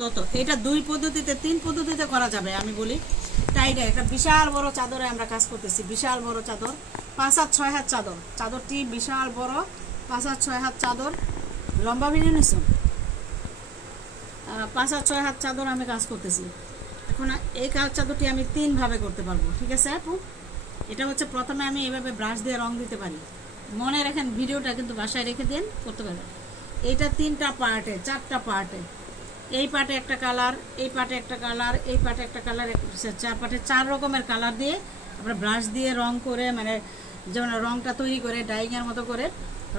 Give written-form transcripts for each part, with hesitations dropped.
তত। এটা দুই পদ্ধতিতে, তিন পদ্ধতিতে করা যাবে। আমি বলি টাইডে একটা বিশাল বড় চাদরে আমরা কাজ করতেছি, বিশাল বড় চাদর, 5 হাত 6 হাত চাদর, চাদরটি বিশাল বড় 5 হাত 6 হাত চাদর, লম্বা ভিডিও নিছ 5 হাত 6 হাত চাদর আমি কাজ করতেছি। এখন এই কাজ চাদরটি আমি 3 ভাবে করতে পারবো, ঠিক আছে আপু? এটা হচ্ছে প্রথমে আমি এইভাবে ব্রাশ দিয়ে রং দিতে পারি, মনে রাখেন ভিডিওটা কিন্তু বাসায় রেখে দিন, করতে পারবেন। এটা 3টা পার্টে, 4টা পার্টে, এই পার্টে একটা কালার, এই পার্টে একটা কালার, এই পার্টে একটা কালার, 4 পার্টে 4 রকমের কালার দিয়ে আমরা ব্রাশ দিয়ে রং করে, মানে যেমন রংটা তৈরি করে ডাইংয়ের মতো করে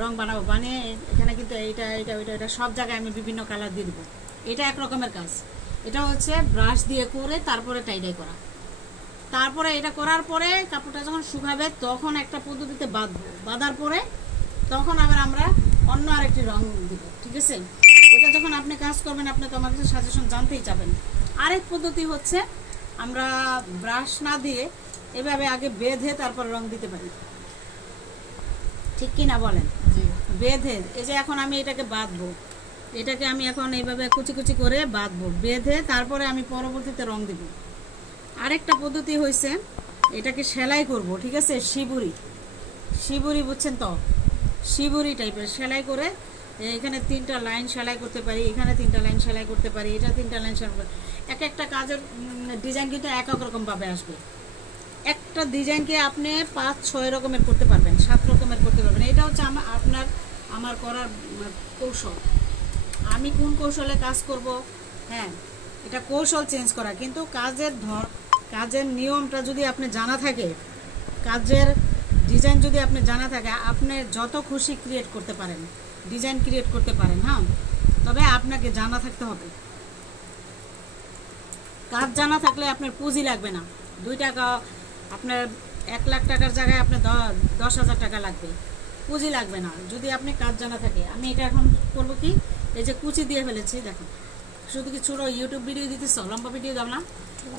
রং বানাবো, বানিয়ে এখানে কিন্তু এইটা এইটা ওইটা এটা সব জায়গায় আমি বিভিন্ন কালার দিয়ে দেবো। এটা এক রকমের কাজ। এটা হচ্ছে ব্রাশ দিয়ে করে তারপরে টাইডাই করা। তারপরে এটা করার পরে কাপড়টা যখন শুকাবে তখন একটা পদ্ধতিতে বাঁধবো, বাঁধার পরে তখন আবার আমরা অন্য আরেকটি রং দিব, ঠিক আছে? ওটা যখন আপনি কাজ করবেন আপনি তো আমার কাছে সাজেশন জানতেই চাবেন। আরেক পদ্ধতি হচ্ছে আমরা ব্রাশ না দিয়ে এভাবে আগে বেঁধে তারপর রং দিতে পারি, ঠিক কি না বলেন? বেঁধে, এই যে এখন আমি এটাকে বাঁধবো, এটাকে আমি এখন এইভাবে কুচি কুচি করে বাঁধবো, বেঁধে তারপরে আমি পরবর্তীতে রং দিব। আরেকটা পদ্ধতি হয়েছে এটাকে সেলাই করব, ঠিক আছে? শিবুরি, শিবুরি বুঝছেন তো? শিবুরি টাইপের সেলাই করে এখানে 3টা লাইন সেলাই করতে পারি, এখানে 3টা লাইন সেলাই করতে পারি, এটা 3টা লাইন সেলাই করতে পারি। এক একটা কাজের ডিজাইন কিন্তু এক এক রকমভাবে আসবে। একটা ডিজাইনকে আপনি 5-6 রকমের করতে পারবেন, 7 রকমের করতে পারবেন। এটা হচ্ছে আমার করার কৌশল। আমি কোন কৌশলে কাজ করব, হ্যাঁ এটা কৌশল চেঞ্জ করা, কিন্তু কাজের নিয়মটা যদি আপনি জানা থাকে, কাজের ডিজাইন যদি আপনি জানা থাকে, আপনি যত খুশি ক্রিয়েট করতে পারেন, ডিজাইন ক্রিয়েট করতে পারেন। হ্যাঁ, তবে আপনাকে জানা থাকতে হবে। কাজ জানা থাকলে আপনার পুঁজি লাগবে না। 2 টাকা আপনার 1 লাখ টাকার জায়গায় আপনার 10,000 টাকা লাগবে, পুঁজি লাগবে না যদি আপনি কাজ জানা থাকে। আমি এটা এখন করবো কি, এই যে কুচি দিয়ে ফেলেছি দেখুন, শুধু কি ছোটো ইউটিউব ভিডিও দিতেছ, লম্বা ভিডিও দাম না,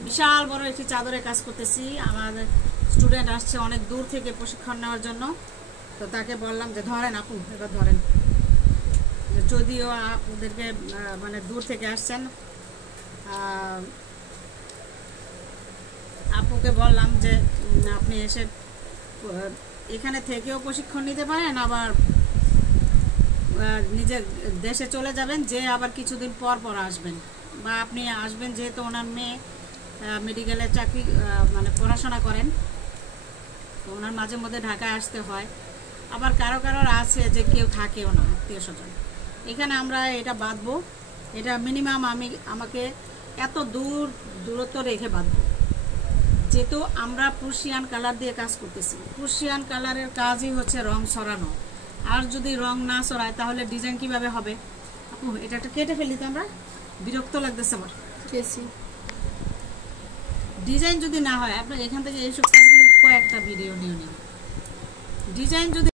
বিশাল বড় একটি চাদরে কাজ করতেছি। আমাদের স্টুডেন্ট আসছে অনেক দূর থেকে প্রশিক্ষণ নেওয়ার জন্য, তো তাকে বললাম যে ধরেন আপু, এবার ধরেন, যদিও ওদেরকে মানে দূর থেকে আসছেন, আপুকে বললাম যে আপনি এসে এখানে থেকেও প্রশিক্ষণ নিতে পারেন, আবার নিজের দেশে চলে যাবেন, যে আবার কিছুদিন পর পর আসবেন, বা আপনি আসবেন, যেহেতু ওনার মেয়ে মেডিকেলে চাকরি মানে পড়াশোনা করেন, তো ওনার মাঝে মধ্যে ঢাকায় আসতে হয়। আবার কারোর আছে যে কেউ থাকেও না, আত্মীয় স্বজন। এখানে আমরা এটা বাঁধবো, এটা মিনিমাম আমাকে এত দূরত্ব রেখে বাঁধবো, যেহেতু আমরা প্রুশিয়ান কালার দিয়ে কাজ করতেছি। প্রুশিয়ান কালারের কাজই হচ্ছে রং ছড়ানো, আর যদি রং না ছড়ায় তাহলে ডিজাইন কিভাবে হবে? আপু এটা একটা কেটে ফেলি তো, আমরা বিরক্ত লাগতেছে আমার, ডিজাইন যদি না হয় আপনার এখান থেকে এইসব কাজগুলি কয়েকটা ভিডিও নিয়ে নিন। ডিজাইন যদি